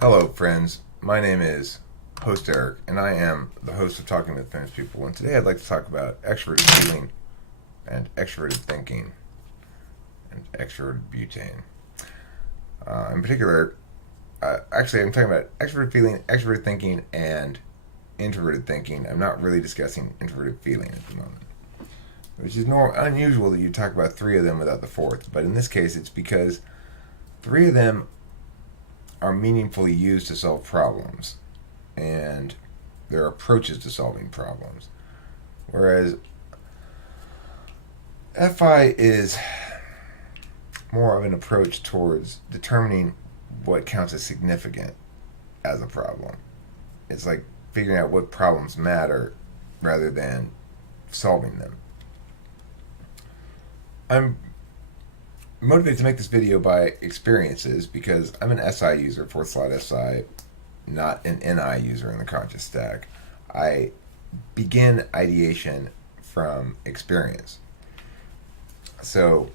Hello, friends. My name is Host Eric, and I am the host of Talking with Famous People. And today I'd like to talk about extroverted feeling and extroverted thinking and extroverted butane. In particular, actually, I'm talking about extroverted feeling, extroverted thinking, and introverted thinking. I'm not really discussing introverted feeling at the moment, which is more unusual that you talk about three of them without the fourth. But in this case, it's because three of them are meaningfully used to solve problems, and their approaches to solving problems. Whereas FI is more of an approach towards determining what counts as significant as a problem. It's like figuring out what problems matter rather than solving them. I'm motivated to make this video by experiences because I'm an SI user, fourth slot SI, not an NI user in the conscious stack. I begin ideation from experience. So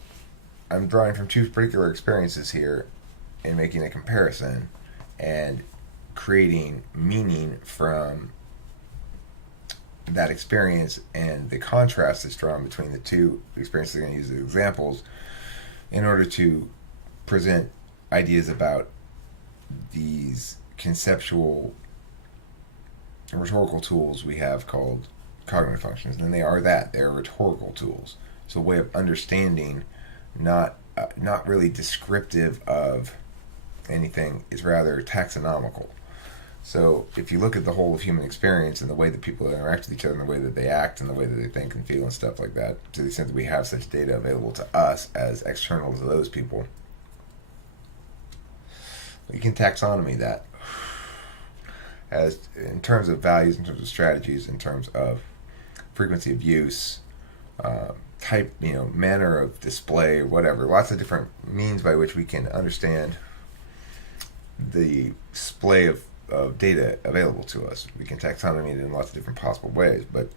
I'm drawing from two particular experiences here and making a comparison and creating meaning from that experience and the contrast that's drawn between the two experiences. I'm going to use as examples in order to present ideas about these conceptual rhetorical tools we have called cognitive functions. And they are that. They're rhetorical tools. It's a way of understanding, not really descriptive of anything. It's rather taxonomical. So if you look at the whole of human experience and the way that people interact with each other and the way that they act and the way that they think and feel and stuff like that, to the extent that we have such data available to us as external to those people, you can taxonomy that as in terms of values, in terms of strategies, in terms of frequency of use, type, manner of display, whatever. Lots of different means by which we can understand the display of data available to us. We can taxonomy it in lots of different possible ways, but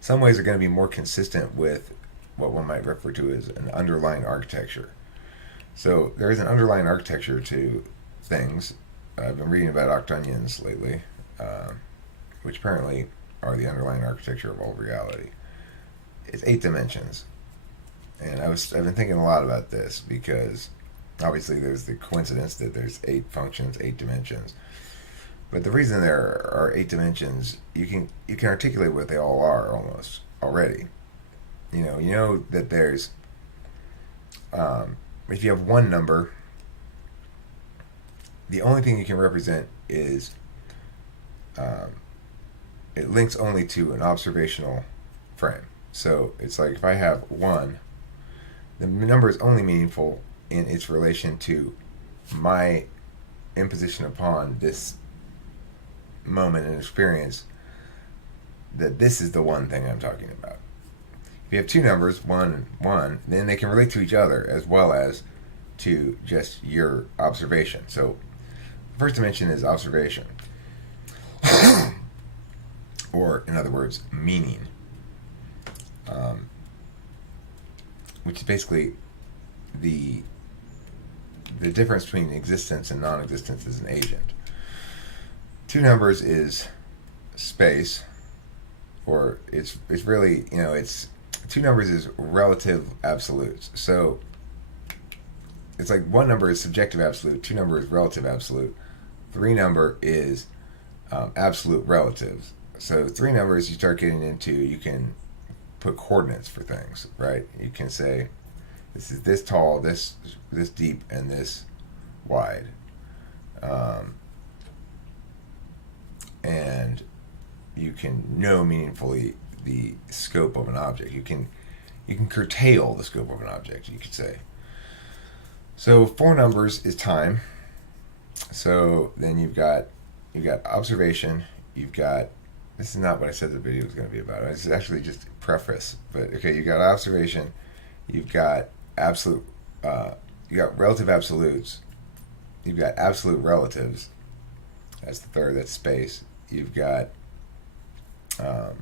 some ways are going to be more consistent with what one might refer to as an underlying architecture. So there is an underlying architecture to things. I've been reading about octonions lately, which apparently are the underlying architecture of all reality. It's 8 dimensions, and I've been thinking a lot about this because obviously there's the coincidence that there's 8 functions, 8 dimensions. But the reason there are 8 dimensions, you can articulate what they all are almost already. You know that there's if you have one number, the only thing you can represent is it links only to an observational frame. So it's like if I have 1, the number is only meaningful in its relation to my imposition upon this moment and experience that this is the one thing I'm talking about. If you have 2 numbers, 1 and 1, then they can relate to each other as well as to just your observation. So the first dimension is observation. Or, in other words, meaning. Which is basically the difference between existence and non-existence as an agent. 2 numbers is space, or it's really, it's 2 numbers is relative absolutes. So it's like 1 number is subjective absolute, 2 number is relative absolute, 3 number is absolute relatives. So 3 numbers you start getting into, you can put coordinates for things, right? You can say this is this tall, this deep, and this wide, and you can know meaningfully the scope of an object. You can curtail the scope of an object, you could say. So 4 numbers is time. So then you've got observation. You've got, this is not what I said the video was going to be about. It's actually just preface. But okay, you've got observation. You've got absolute. You got relative absolutes. You've got absolute relatives. That's the third. That's space. You've got I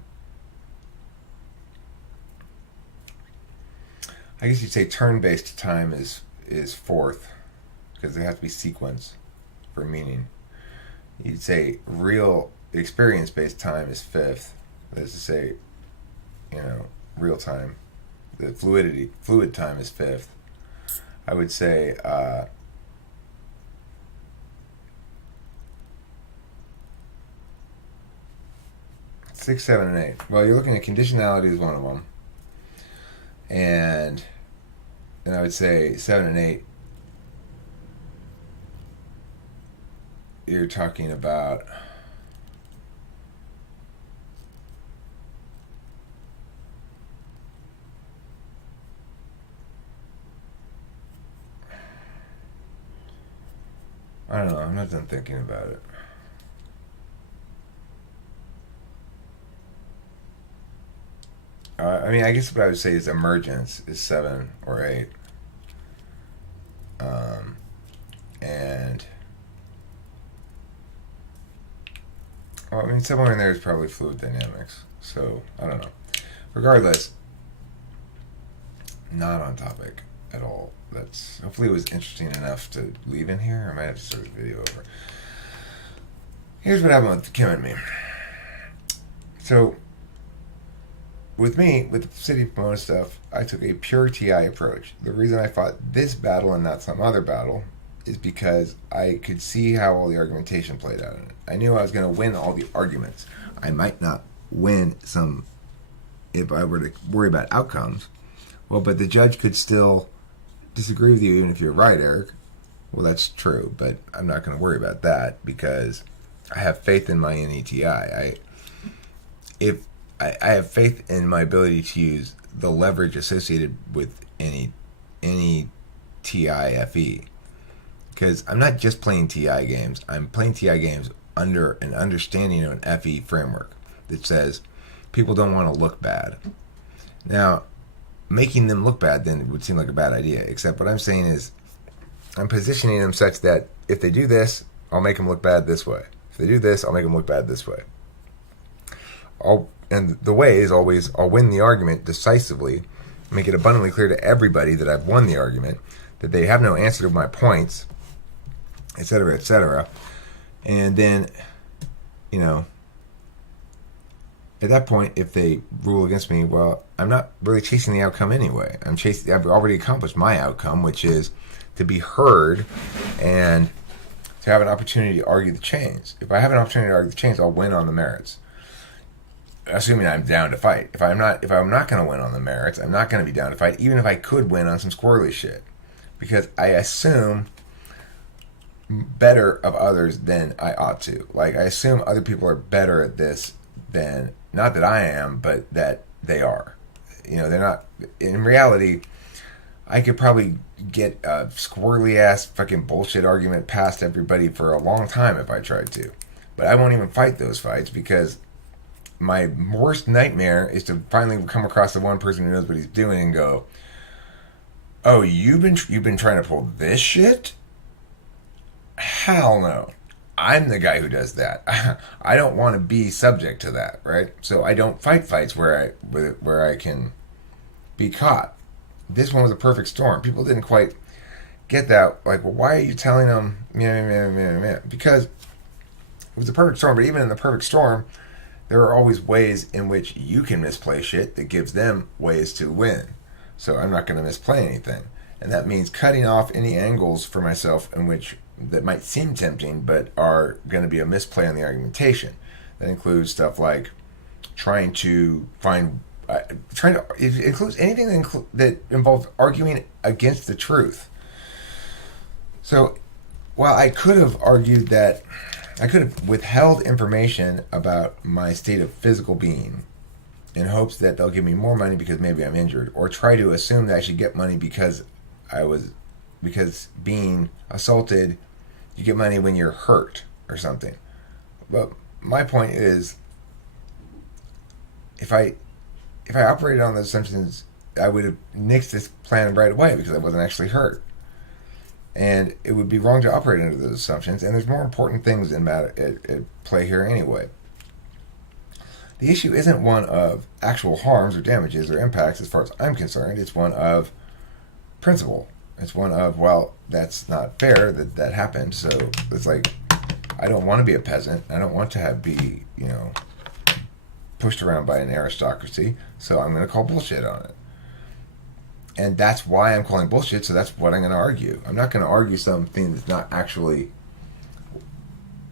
guess you'd say turn-based time is fourth because they have to be sequence. for meaning. You'd say real experience-based time is fifth. That's to say, real time. The fluid time is fifth. I would say 6, 7, and 8. Well, you're looking at conditionality as one of them, and I would say 7 and 8. You're talking about I don't know. I'm not done thinking about it. I guess what I would say is emergence is 7 or 8. And somewhere in there is probably fluid dynamics. So I don't know. Regardless, not on topic at all. That's hopefully it was interesting enough to leave in here. I might have to start the video over. Here's what happened with Kim and me. So with me, with the City of Pomona stuff, I took a pure TI approach. The reason I fought this battle and not some other battle is because I could see how all the argumentation played out in it. I knew I was going to win all the arguments. I might not win some if I were to worry about outcomes. Well, but the judge could still disagree with you even if you're right, Eric. Well, that's true, but I'm not going to worry about that because I have faith in my NETI. I have faith in my ability to use the leverage associated with any TIFE. Because I'm not just playing TI games. I'm playing TI games under an understanding of an FE framework that says people don't want to look bad. Now, making them look bad then would seem like a bad idea. Except what I'm saying is I'm positioning them such that if they do this, I'll make them look bad this way. If they do this, I'll make them look bad this way. And the way is always I'll win the argument decisively, make it abundantly clear to everybody that I've won the argument, that they have no answer to my points, etc., etc. And then, at that point, if they rule against me, well, I'm not really chasing the outcome anyway. I've already accomplished my outcome, which is to be heard and to have an opportunity to argue the chains. If I have an opportunity to argue the chains, I'll win on the merits. Assuming I'm down to fight. If I'm not going to win on the merits, I'm not going to be down to fight, even if I could win on some squirrely shit. Because I assume better of others than I ought to. Like, I assume other people are better at this than, not that I am, but that they are. They're not, in reality, I could probably get a squirrely ass fucking bullshit argument past everybody for a long time if I tried to. But I won't even fight those fights because my worst nightmare is to finally come across the one person who knows what he's doing and go, "Oh, you've been trying to pull this shit? Hell no. I'm the guy who does that. I don't want to be subject to that, right? So I don't fight fights where I can be caught. This one was a perfect storm. People didn't quite get that. Like, well, why are you telling them? Because it was a perfect storm. But even in the perfect storm, there are always ways in which you can misplay shit that gives them ways to win. So I'm not going to misplay anything. And that means cutting off any angles for myself that might seem tempting, but are going to be a misplay on the argumentation. That includes stuff like it includes anything that involves arguing against the truth. So while I could have argued that I could have withheld information about my state of physical being in hopes that they'll give me more money because maybe I'm injured, or try to assume that I should get money because being assaulted, you get money when you're hurt or something. But my point is, if I operated on those assumptions, I would have nixed this plan right away because I wasn't actually hurt. And it would be wrong to operate under those assumptions, and there's more important things at play here anyway. The issue isn't one of actual harms or damages or impacts as far as I'm concerned. It's one of principle. It's one of, well, that's not fair that that happened. So it's like, I don't want to be a peasant. I don't want to be, pushed around by an aristocracy. So I'm going to call bullshit on it. And that's why I'm calling bullshit. So that's what I'm going to argue. I'm not going to argue something that's not actually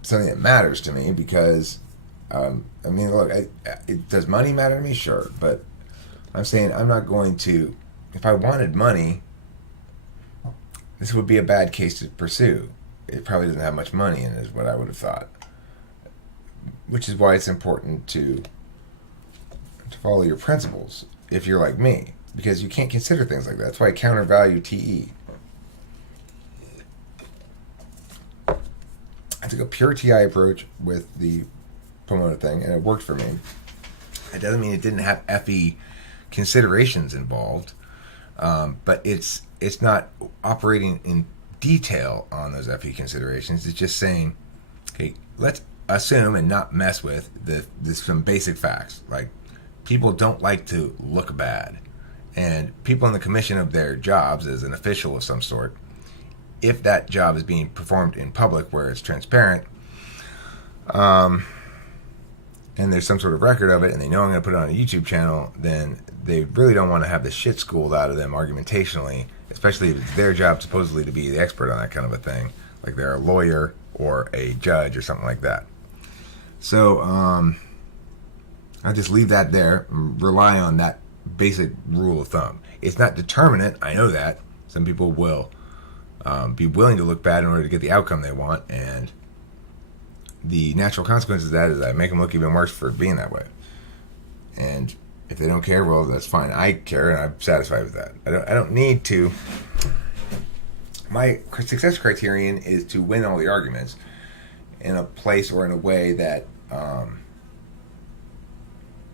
something that matters to me because, look, does money matter to me? Sure. But I'm saying I'm not going to, if I wanted money, this would be a bad case to pursue. It probably doesn't have much money in it, is what I would have thought. Which is why it's important to follow your principles if you're like me, because you can't consider things like that. That's why I countervalue TE. I took a pure TI approach with the promoter thing, and it worked for me. It doesn't mean it didn't have FE considerations involved, but it's not operating in detail on those FE considerations. It's just saying, okay, let's assume and not mess with some basic facts. Like, people don't like to look bad. And people in the commission of their jobs as an official of some sort, if that job is being performed in public where it's transparent, and there's some sort of record of it, and they know I'm going to put it on a YouTube channel, then they really don't want to have the shit schooled out of them argumentationally, especially if it's their job supposedly to be the expert on that kind of a thing, like they're a lawyer or a judge or something like that. So I just leave that there and rely on that basic rule of thumb. It's not determinate, I know that. Some people will be willing to look bad in order to get the outcome they want, and the natural consequence of that is I make them look even worse for being that way. And if they don't care, well, that's fine. I care, and I'm satisfied with that. I don't need to. My success criterion is to win all the arguments in a place or in a way that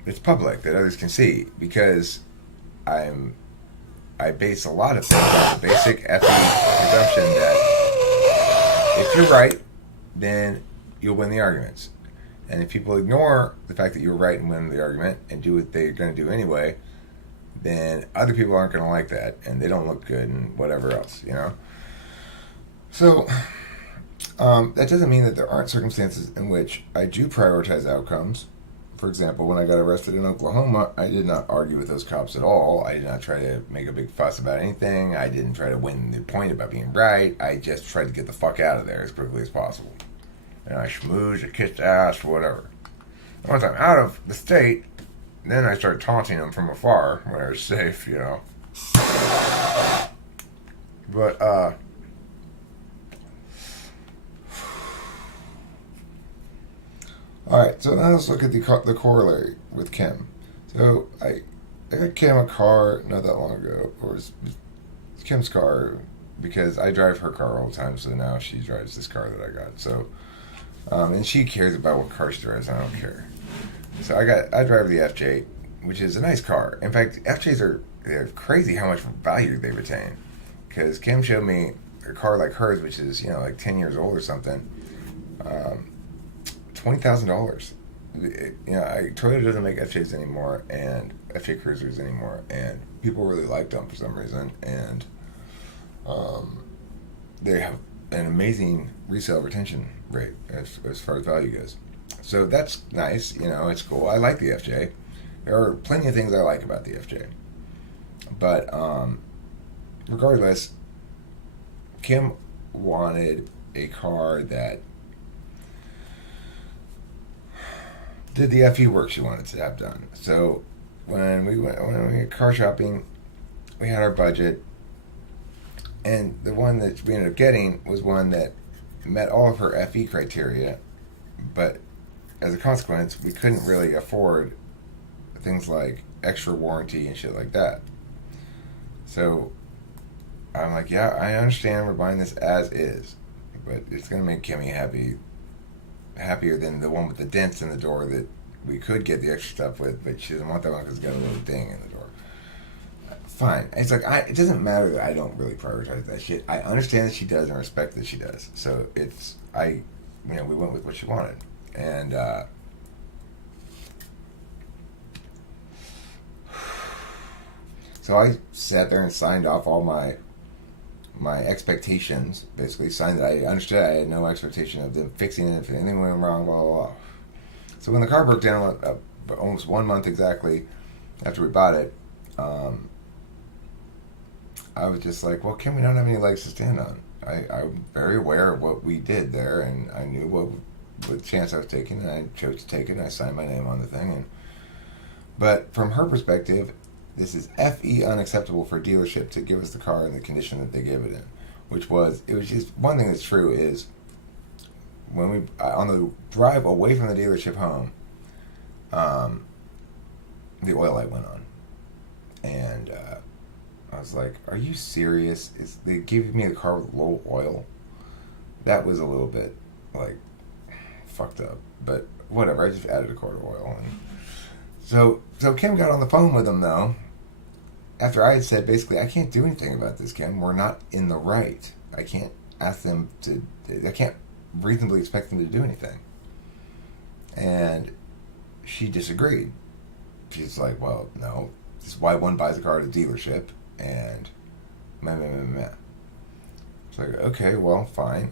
it's public, that others can see, because I base a lot of things on the basic FE presumption that if you're right, then you'll win the arguments. And if people ignore the fact that you're right and win the argument and do what they're going to do anyway, then other people aren't going to like that, and they don't look good and whatever else, So that doesn't mean that there aren't circumstances in which I do prioritize outcomes. For example, when I got arrested in Oklahoma, I did not argue with those cops at all. I did not try to make a big fuss about anything. I didn't try to win the point about being right. I just tried to get the fuck out of there as quickly as possible. And I schmoozed, I kissed ass, or whatever. And once I'm out of the state, then I start taunting them from afar when I was safe, But, alright, so now let's look at the corollary with Kim. So I got Kim a car not that long ago, or it's Kim's car, because I drive her car all the time, so now she drives this car that I got. So, and she cares about what car she drives, I don't care. So I drive the FJ, which is a nice car. In fact, FJs they're crazy how much value they retain. Because Kim showed me a car like hers, which is, like 10 years old or something. $20,000. Toyota doesn't make FJs anymore, and FJ Cruisers anymore, and people really like them for some reason, and they have an amazing resale retention rate as far as value goes. So that's nice, it's cool. I like the FJ. There are plenty of things I like about the FJ. But regardless, Kim wanted a car that did the FE work she wanted to have done. So when we went car shopping, we had our budget, and the one that we ended up getting was one that met all of her FE criteria, but as a consequence, we couldn't really afford things like extra warranty and shit like that. So I'm like, yeah, I understand we're buying this as is, but it's going to make Kimmy happier than the one with the dents in the door that we could get the extra stuff with, but she doesn't want that one because it's got a little ding in the door. Fine. It's like, it doesn't matter that I don't really prioritize that shit. I understand that she does and respect that she does. So we went with what she wanted. And, so I sat there and signed off all my my expectations, basically, sign that I understood I had no expectation of them fixing it if anything went wrong, blah, blah, blah. So when the car broke down, almost 1 month exactly after we bought it, I was just like, well, Kim, we don't have any legs to stand on. I'm very aware of what we did there, and I knew what chance I was taking, and I chose to take it, and I signed my name on the thing. But from her perspective, this is FE unacceptable for a dealership to give us the car in the condition that they gave it in. It was just, one thing that's true is, when we, on the drive away from the dealership home, the oil light went on. And I was like, are you serious? They gave me the car with low oil? That was a little bit, like, fucked up. But whatever, I just added a quart of oil. And so Kim got on the phone with them, though, after I had said, basically, I can't do anything about this, Kim. We're not in the right. I can't ask them to, I can't reasonably expect them to do anything. And she disagreed. She's like, well, no, this is why one buys a car at a dealership, and meh, meh, meh, meh. It's like, okay, well, fine.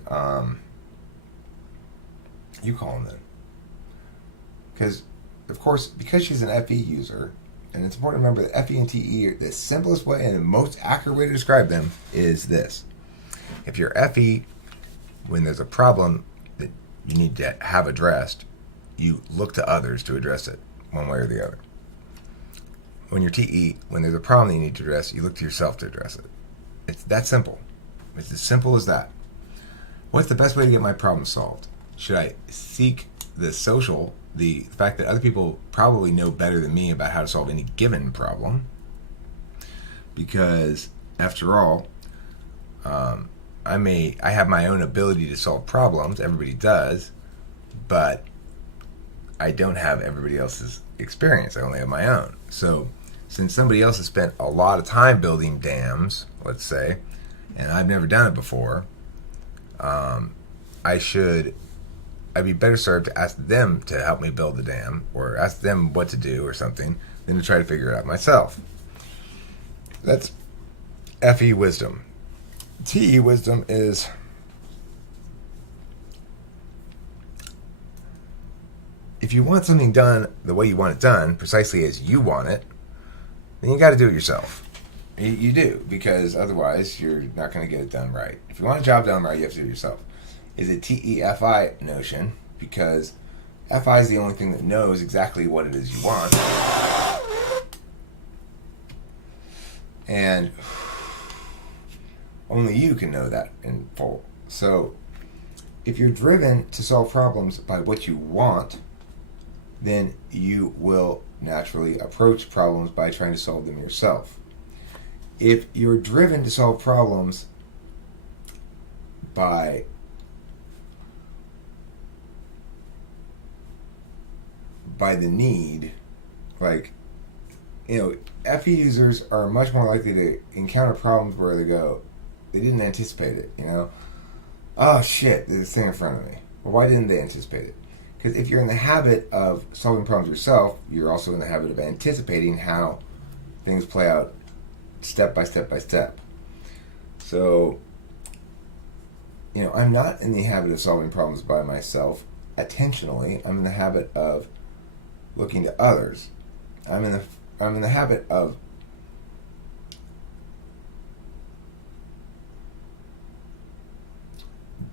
You call him then. Because, of course, because she's an FE user, and it's important to remember that FE and TE, the simplest way and the most accurate way to describe them is this. If you're FE, when there's a problem that you need to have addressed, you look to others to address it, one way or the other. When you're TE, when there's a problem that you need to address, you look to yourself to address it. It's that simple. It's as simple as that. What's the best way to get my problem solved? Should I seek the fact that other people probably know better than me about how to solve any given problem? Because, after all, I have my own ability to solve problems. Everybody does, but I don't have everybody else's experience. I only have my own. So, since somebody else has spent a lot of time building dams, let's say, and I've never done it before, I'd be better served to ask them to help me build the dam, or ask them what to do or something, than to try to figure it out myself. That's FE wisdom. TE wisdom is, if you want something done the way you want it done, precisely as you want it, then you got to do it yourself. You do, because otherwise you're not going to get it done right. If you want a job done right, you have to do it yourself. Is it TEFI notion? Because FI is the only thing that knows exactly what it is you want. And only you can know that in full. So if you're driven to solve problems by what you want, then you will naturally approach problems by trying to solve them yourself. If you're driven to solve problems by the need, like, FE users are much more likely to encounter problems where they didn't anticipate it, Oh shit, there's this thing in front of me. Well, why didn't they anticipate it? Because if you're in the habit of solving problems yourself, you're also in the habit of anticipating how things play out step by step by step. So, I'm not in the habit of solving problems by myself attentionally. I'm in the habit of looking to others. I'm in the habit of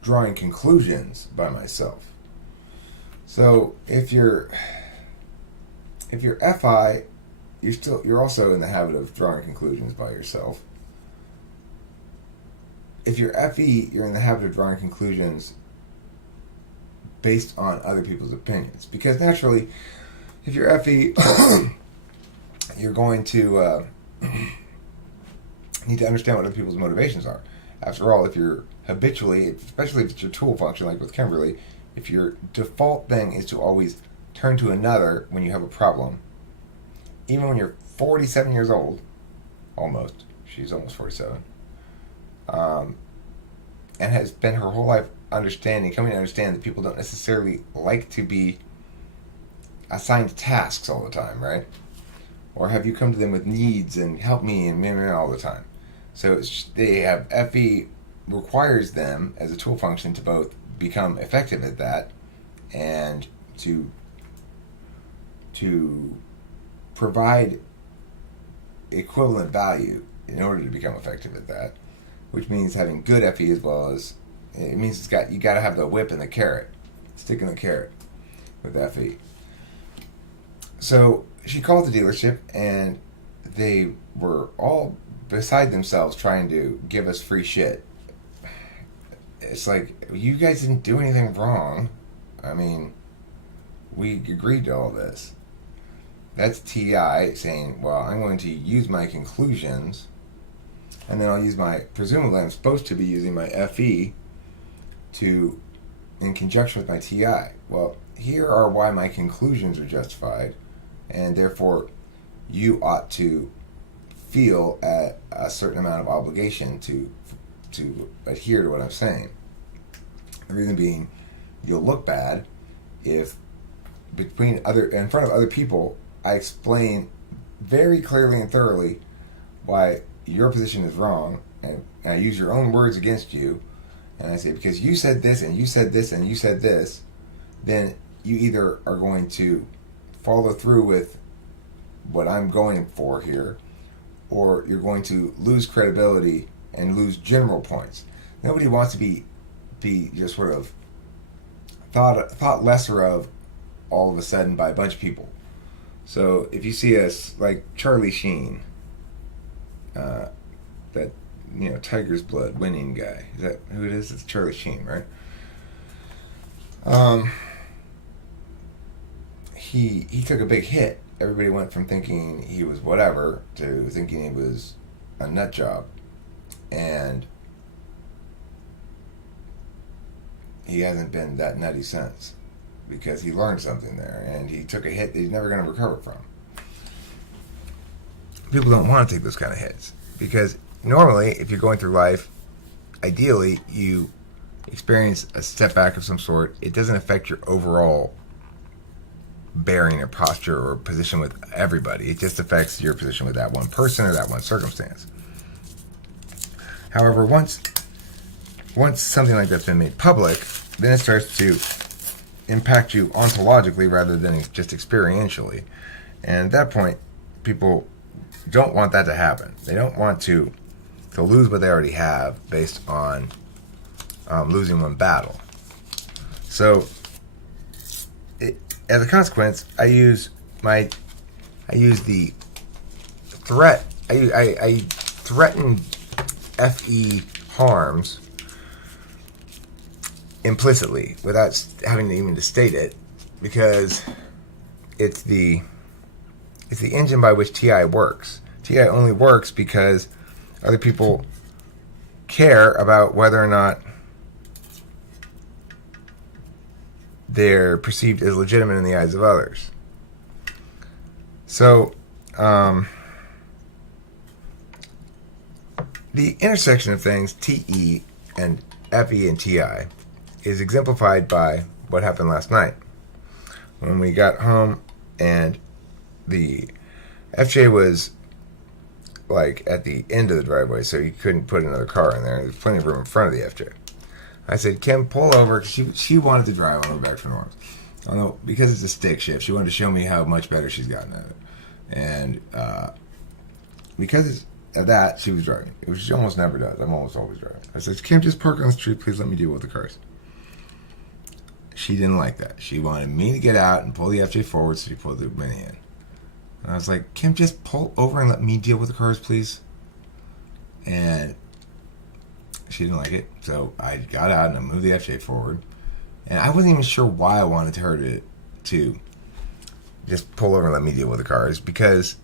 drawing conclusions by myself. So if you're FI, you're also in the habit of drawing conclusions by yourself. If you're FE, you're in the habit of drawing conclusions based on other people's opinions. Because naturally, if you're FE, you're going to need to understand what other people's motivations are. After all, if you're habitually, especially if it's your tool function, like with Kimberly, if your default thing is to always turn to another when you have a problem, even when you're 47 years old, almost, she's almost 47, and has spent her whole life coming to understand that people don't necessarily like to be assigned tasks all the time, right? Or have you come to them with needs and help me and all the time? So they have FE requires them as a tool function to both become effective at that and to provide equivalent value in order to become effective at that, which means having good FE as well as it means you got to have the whip and the carrot, stick in the carrot with FE. So she called the dealership and they were all beside themselves trying to give us free shit. It's like, you guys didn't do anything wrong. I mean, we agreed to all this. That's TI saying, well, I'm going to use my conclusions, and then I'll use presumably I'm supposed to be using my FE in conjunction with my TI. Well, here are why my conclusions are justified, and therefore you ought to feel a certain amount of obligation to adhere to what I'm saying. The reason being, you'll look bad if in front of other people I explain very clearly and thoroughly why your position is wrong, and I use your own words against you, and I say, because you said this and you said this and you said this, then you either are going to follow through with what I'm going for here, or you're going to lose credibility and lose general points. Nobody wants to be just sort of thought lesser of all of a sudden by a bunch of people. So if you see us like Charlie Sheen, that Tiger's Blood winning guy, is that who it is? It's Charlie Sheen, right? He took a big hit. Everybody went from thinking he was whatever to thinking he was a nut job, and he hasn't been that nutty since, because he learned something there and he took a hit that he's never going to recover from. People don't want to take those kind of hits, because normally if you're going through life, ideally you experience a setback of some sort. It doesn't affect your overall bearing or posture or position with everybody. It just affects your position with that one person or that one circumstance. However, once something like that's been made public, then it starts to impact you ontologically rather than just experientially. And at that point, people don't want that to happen. They don't want to lose what they already have based on losing one battle. So, as a consequence, I use the threat. I threaten FE harms implicitly without having to even to state it, because it's the engine by which TI works. TI only works because other people care about whether or not they're perceived as legitimate in the eyes of others. So, the intersection of things, TE and FE and TI, is exemplified by what happened last night. When we got home and the FJ was like at the end of the driveway, so you couldn't put another car in there. There's plenty of room in front of the FJ. I said, Kim, pull over. She wanted to drive on the back from Norm's. Although, because it's a stick shift, she wanted to show me how much better she's gotten at it. And because of that, she was driving, which she almost never does. I'm almost always driving. I said, Kim, just park on the street. Please let me deal with the cars. She didn't like that. She wanted me to get out and pull the FJ forward, so she pulled the Mini in. And I was like, Kim, just pull over and let me deal with the cars, please. And she didn't like it, so I got out and I moved the FJ forward. And I wasn't even sure why I wanted her to just pull over and let me deal with the cars, because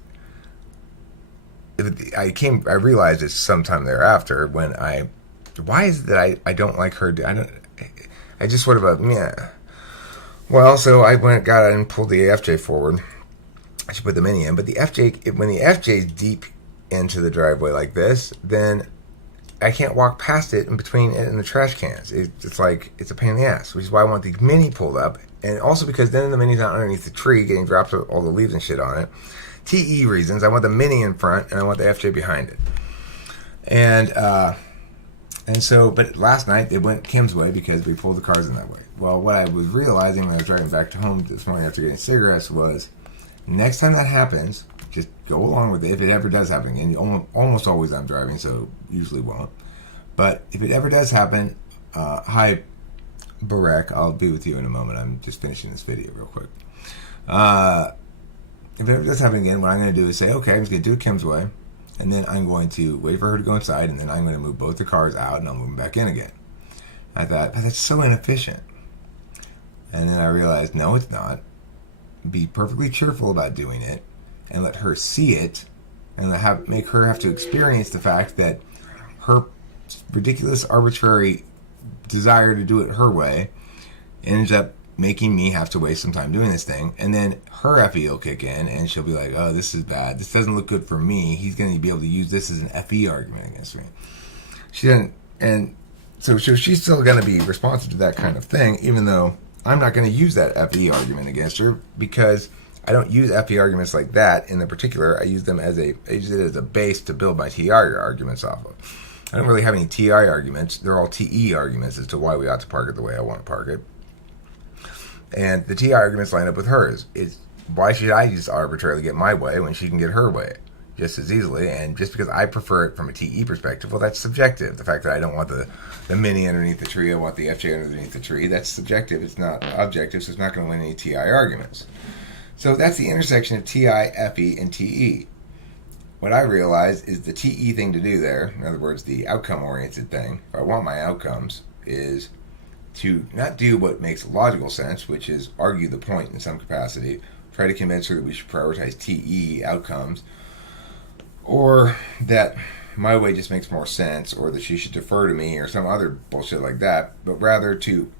I realized it sometime thereafter when why is it that I don't like her? I just sort of yeah. Well, so I got out and pulled the FJ forward. I should put the Mini in, but when the FJ's deep into the driveway like this, then I can't walk past it in between it and the trash cans. It's like, it's a pain in the ass, which is why I want the Mini pulled up. And also because then the Mini's not underneath the tree getting dropped with all the leaves and shit on it. TE reasons, I want the Mini in front and I want the FJ behind it. And so, but last night it went Kim's way because we pulled the cars in that way. Well, what I was realizing when I was driving back to home this morning after getting cigarettes was, next time that happens, just go along with it. If it ever does happen again, almost always I'm driving, so usually won't. But if it ever does happen, hi, Barek, I'll be with you in a moment. I'm just finishing this video real quick. If it ever does happen again, what I'm going to do is say, okay, I'm just going to do it Kim's way, and then I'm going to wait for her to go inside, and then I'm going to move both the cars out, and I'll move them back in again. I thought, but that's so inefficient. And then I realized, no, it's not. Be perfectly cheerful about doing it, and let her see it, and make her have to experience the fact that her ridiculous, arbitrary desire to do it her way ends up making me have to waste some time doing this thing, and then her FE will kick in, and she'll be like, oh, this is bad. This doesn't look good for me. He's going to be able to use this as an FE argument against me. She doesn't, and so she's still going to be responsive to that kind of thing, even though I'm not going to use that FE argument against her, because I don't use FE arguments like that in the particular. I use it as a base to build my TI arguments off of. I don't really have any TI arguments. They're all TE arguments as to why we ought to park it the way I want to park it. And the TI arguments line up with hers. Why should I just arbitrarily get my way when she can get her way just as easily? And just because I prefer it from a TE perspective, well, that's subjective. The fact that I don't want the mini underneath the tree, I want the FJ underneath the tree, that's subjective. It's not objective, so it's not going to win any TI arguments. So that's the intersection of TI, FE, and TE. What I realized is the TE thing to do there, in other words, the outcome-oriented thing, if I want my outcomes, is to not do what makes logical sense, which is argue the point in some capacity, try to convince her that we should prioritize TE outcomes, or that my way just makes more sense, or that she should defer to me, or some other bullshit like that, but rather to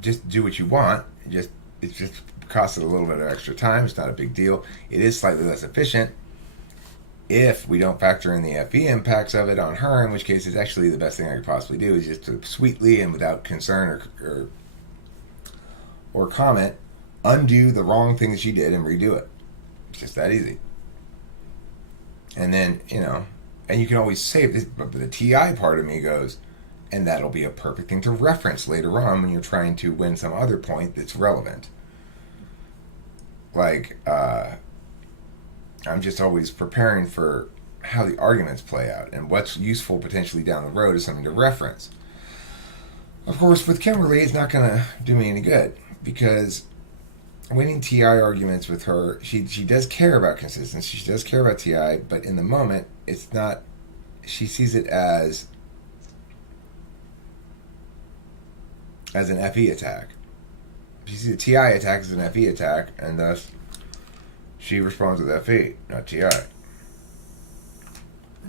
just do what you want. It just costs a little bit of extra time. It's not a big deal. It is slightly less efficient if we don't factor in the FE impacts of it on her, in which case it's actually the best thing I could possibly do is just to sweetly and without concern or comment undo the wrong thing that she did and redo it. It's just that easy. And then, and you can always save this, but the TI part of me goes, and that'll be a perfect thing to reference later on when you're trying to win some other point that's relevant. Like, I'm just always preparing for how the arguments play out, and what's useful potentially down the road is something to reference. Of course, with Kimberly, it's not going to do me any good, because winning TI arguments with her, she does care about consistency, she does care about TI, but in the moment, it's not, she sees it as an FE attack. She sees a TI attack as an FE attack, and thus she responds with FE, not TI.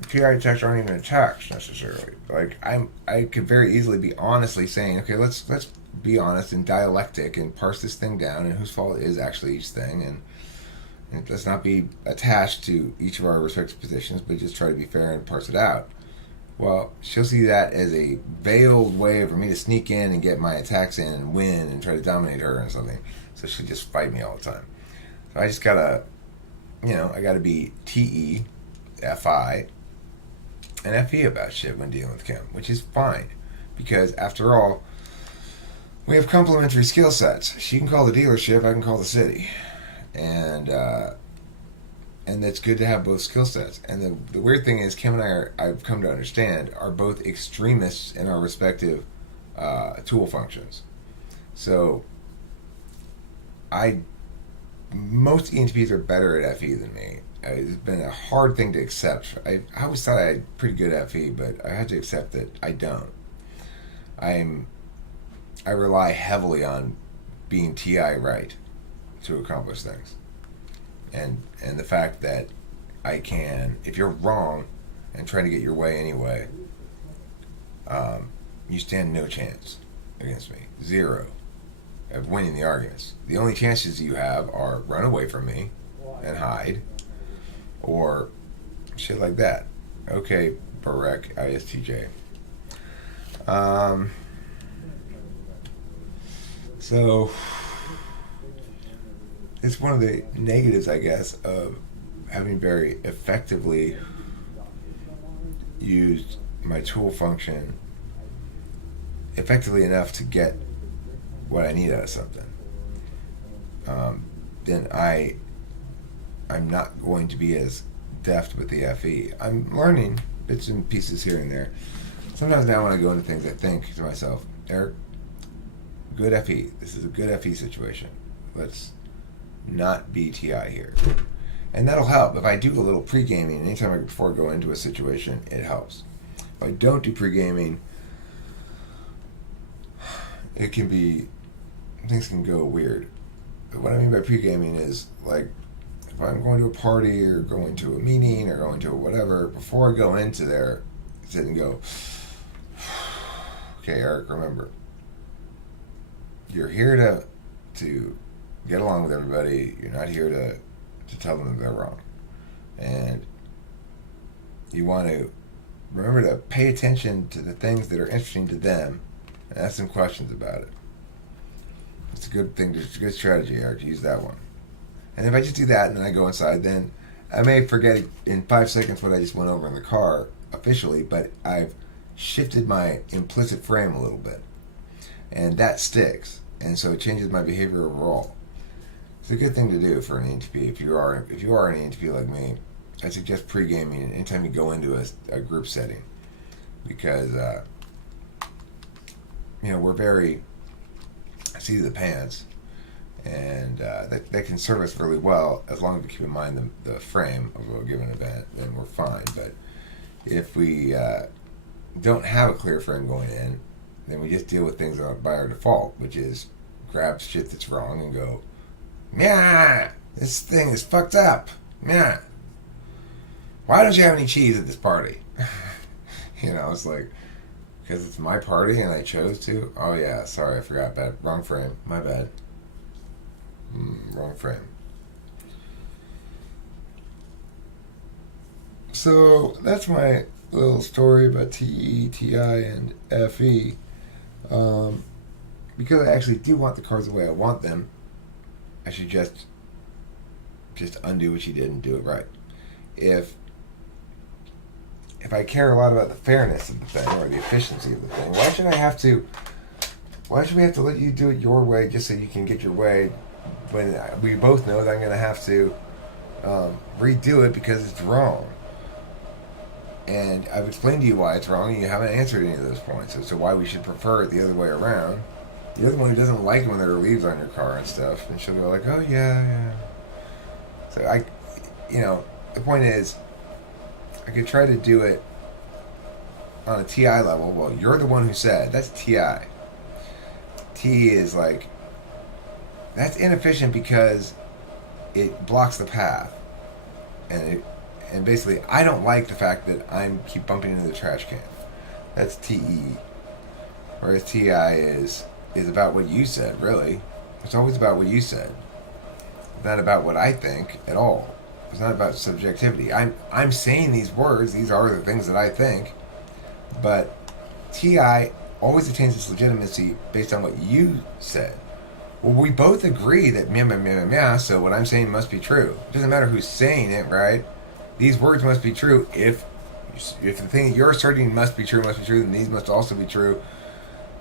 TI attacks aren't even attacks necessarily. Like, I could very easily be honestly saying, okay, let's be honest and dialectic and parse this thing down, and whose fault is actually each thing, and let's not be attached to each of our respective positions, but just try to be fair and parse it out. Well, she'll see that as a veiled way for me to sneak in and get my attacks in and win and try to dominate her or something. So she'll just fight me all the time. So I just gotta, I gotta be TE, FI, and FE about shit when dealing with Kim, which is fine. Because after all, we have complementary skill sets. She can call the dealership, I can call the city. And it's good to have both skill sets. And the weird thing is, Kim and I've come to understand, are both extremists in our respective tool functions. So, most ENTPs are better at FE than me. It's been a hard thing to accept. I always thought I had pretty good FE, but I had to accept that I don't. I rely heavily on being TI right to accomplish things. And the fact that I can, if you're wrong and trying to get your way anyway, you stand no chance against me. Zero of winning the arguments. The only chances you have are run away from me and hide, or shit like that. Okay, Barek, ISTJ. So it's one of the negatives, I guess, of having very effectively used my tool function effectively enough to get what I need out of something, then I'm not going to be as deft with the FE. I'm learning bits and pieces here and there. Sometimes now when I go into things, I think to myself, Eric, good FE. This is a good FE situation. Let's not be TI here. And that'll help. If I do a little pre-gaming anytime before I go into a situation, it helps. If I don't do pre-gaming, it can be, things can go weird. But what I mean by pre-gaming is, like, if I'm going to a party or going to a meeting or going to a whatever, before I go into there, sit and go, okay, Eric, remember, you're here to get along with everybody. You're not here to tell them that they're wrong. And you want to remember to pay attention to the things that are interesting to them and ask them questions about it. It's a good thing, it's a good strategy, Eric, to use that one. And if I just do that and then I go inside, then I may forget in 5 seconds what I just went over in the car officially, but I've shifted my implicit frame a little bit. And that sticks. And so it changes my behavior overall. It's a good thing to do for an ENTP. If you are an ENTP like me, I suggest pre-gaming anytime you go into a group setting, because we're very seat of the pants, and that can serve us really well as long as we keep in mind the frame of a given event. Then we're fine. But if we don't have a clear frame going in, then we just deal with things by our default, which is grab shit that's wrong and go, yeah, this thing is fucked up. Yeah. Why don't you have any cheese at this party? It's like, because it's my party and I chose to. Oh yeah, sorry, I forgot. Wrong frame. My bad. Wrong frame. So that's my little story about TE, TI, and FE. Because I actually do want the cards the way I want them, I should just undo what you did and do it right. If I care a lot about the fairness of the thing or the efficiency of the thing, why should we have to let you do it your way just so you can get your way, when we both know that I'm going to have to redo it because it's wrong? And I've explained to you why it's wrong, and you haven't answered any of those points as to why we should prefer it the other way around. You're the one who doesn't like it when there are leaves on your car and stuff, and she'll go like, oh yeah. So the point is, I could try to do it on a TI level. Well, you're the one who said that's TI. T is like, that's inefficient because it blocks the path, and basically I don't like the fact that I keep bumping into the trash can. That's TE. Whereas TI is about what you said, really. It's always about what you said. It's not about what I think at all. It's not about subjectivity. I'm saying these words, these are the things that I think, but TI always attains its legitimacy based on what you said. Well, we both agree that meow, meow, meow, meow, so what I'm saying must be true. It doesn't matter who's saying it, right? These words must be true. If the thing that you're asserting must be true, then these must also be true.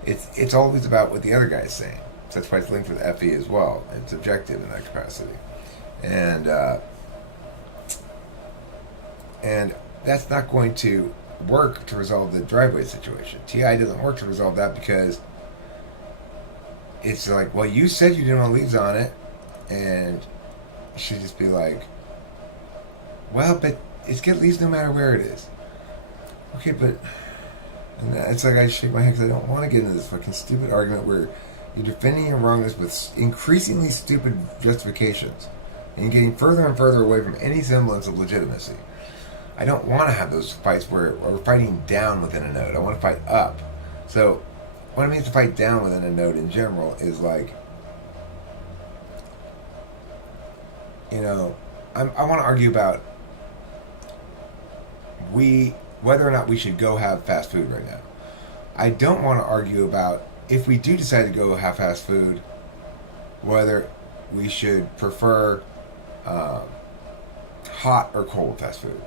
It's always about what the other guy's saying. So that's why it's linked with FE as well. It's objective in that capacity. And that's not going to work to resolve the driveway situation. TI doesn't work to resolve that because it's like, well, you said you didn't want leaves on it, and you should just be like, well, but it's get leaves no matter where it is. Okay, but and it's like I shake my head because I don't want to get into this fucking stupid argument where you're defending your wrongness with increasingly stupid justifications, and you're getting further and further away from any semblance of legitimacy. I don't want to have those fights where we're fighting down within a node. I want to fight up. So what it means to fight down within a node in general is like, I want to argue about whether or not we should go have fast food right now. I don't want to argue about if we do decide to go have fast food, whether we should prefer hot or cold fast food.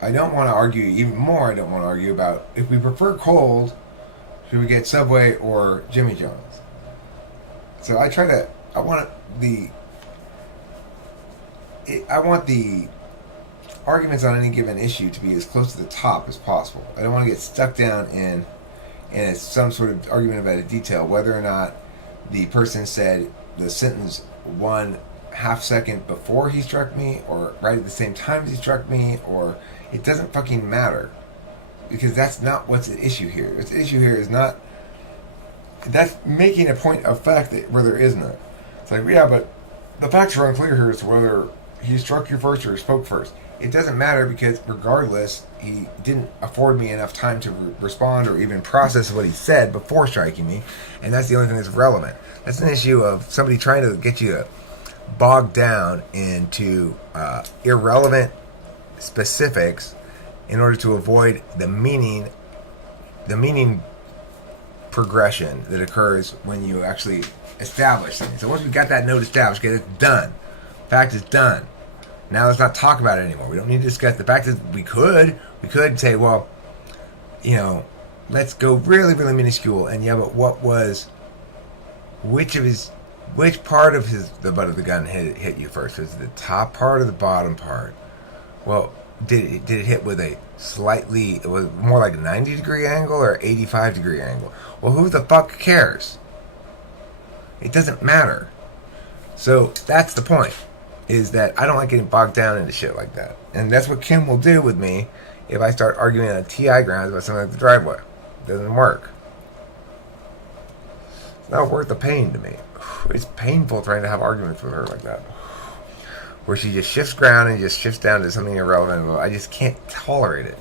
I don't want to argue even more. I don't want to argue about if we prefer cold, should we get Subway or Jimmy John's? So I try to. I want the arguments on any given issue to be as close to the top as possible. I don't want to get stuck down in it's some sort of argument about a detail, whether or not the person said the sentence 1/2 second before he struck me, or right at the same time as he struck me, or it doesn't fucking matter, because that's not what's at issue here. What's at issue here is not that's making a point of fact that where there is none. It's like, yeah, but the facts are unclear here as to whether he struck you first or he spoke first. It doesn't matter, because regardless, he didn't afford me enough time to respond or even process what he said before striking me, and that's the only thing that's relevant. That's an issue of somebody trying to get you to bog down into irrelevant specifics in order to avoid the meaning progression that occurs when you actually establish things. So once we got that note established, okay, it's done. Fact is done. Now let's not talk about it anymore. We don't need to discuss. The fact is, we could say, well, let's go really, really minuscule. And yeah, but which part of the butt of the gun hit you first? Was it the top part or the bottom part? Well, did it hit with it was more like a 90-degree angle or 85-degree angle? Well, who the fuck cares? It doesn't matter. So that's the point, is that I don't like getting bogged down into shit like that. And that's what Kim will do with me if I start arguing on TI grounds about something like the driveway. It doesn't work. It's not worth the pain to me. It's painful trying to have arguments with her like that, where she just shifts ground and just shifts down to something irrelevant. I just can't tolerate it.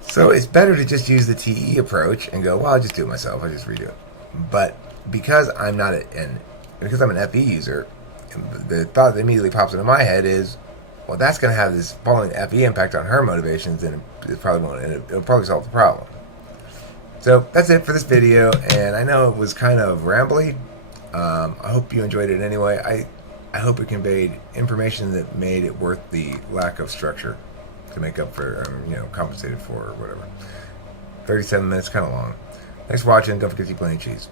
So it's better to just use the TE approach and go, well, I'll just do it myself. I'll just redo it. But because I'm not because I'm an FE user, the thought that immediately pops into my head is, well, that's going to have this following FE impact on her motivations, and it'll probably solve the problem. So that's it for this video, and I know it was kind of rambly. I hope you enjoyed it anyway. I hope it conveyed information that made it worth the lack of structure to make up for, compensated for, or whatever. 37 minutes, kind of long. Thanks for watching. Don't forget to eat plenty of cheese.